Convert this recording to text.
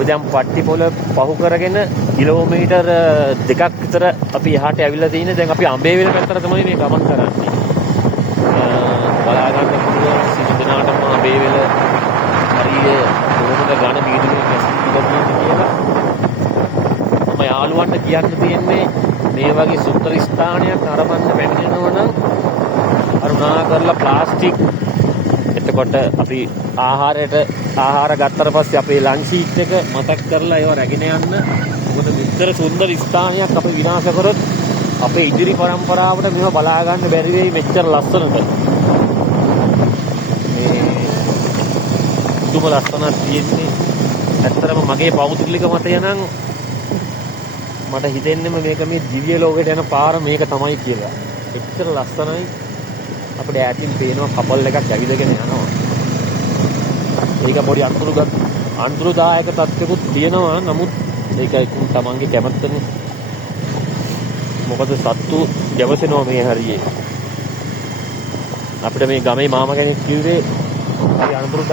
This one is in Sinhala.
අපි දැන් පට්ටි පොළ පහු කරගෙන කිලෝමීටර් 2ක් විතර අපි එහාට ඇවිල්ලා තියෙන. දැන් අපි අඹේවිල පැත්තට තමයි මේ ගමන් කරන්නේ. බලා ගන්න පුළුවන් සිදු දිනාටම අඹේවිල හරිය කොහොමද ඝන බීදුවේ කැසිලා කියලා. මම යාළුවන්ට කියන්න තියෙන්නේ මේ වගේ සුන්දර ස්ථානයක් අරබන්න පැමිණෙනවා නම් අරුණා කරලා ප්ලාස්ටික් එතකොට අපි ආහාර ගත්තට පස්සේ අපේ ලන්ච් ෂීට් එක මතක් කරලා ඒව රැගෙන යන්න. මොකද විතර සුන්දර ස්ථානයක් අපි විනාශ කරොත් අපේ ඉදිරි පරම්පරාවට මේව බලා ගන්න බැරි වෙයි මෙච්චර ලස්සනට. මේ දුම ලස්සනක් තියෙන්නේ. ඇත්තටම මගේ පෞද්ගලික මතය නම් මට හිතෙන්නේම මේක මේ දිව්‍ය ලෝකයට යන පාර මේක තමයි කියලා. එච්චර ලස්සනයි. අපිට ඈතින් පේනවා කපල් එකක් ඇවිදගෙන යනවා. ඒක පොඩි අන්තරදායක තත්ත්වකුත් තියෙනවා. නමුත් ඒක තමන්ගේ කැමැත්තනේ. මොකද සත්තු ගැවසෙනවා මේ හරියේ. අපිට මේ ගමේ මාමා කෙනෙක් කිව්වේ හරි අනුතරදායක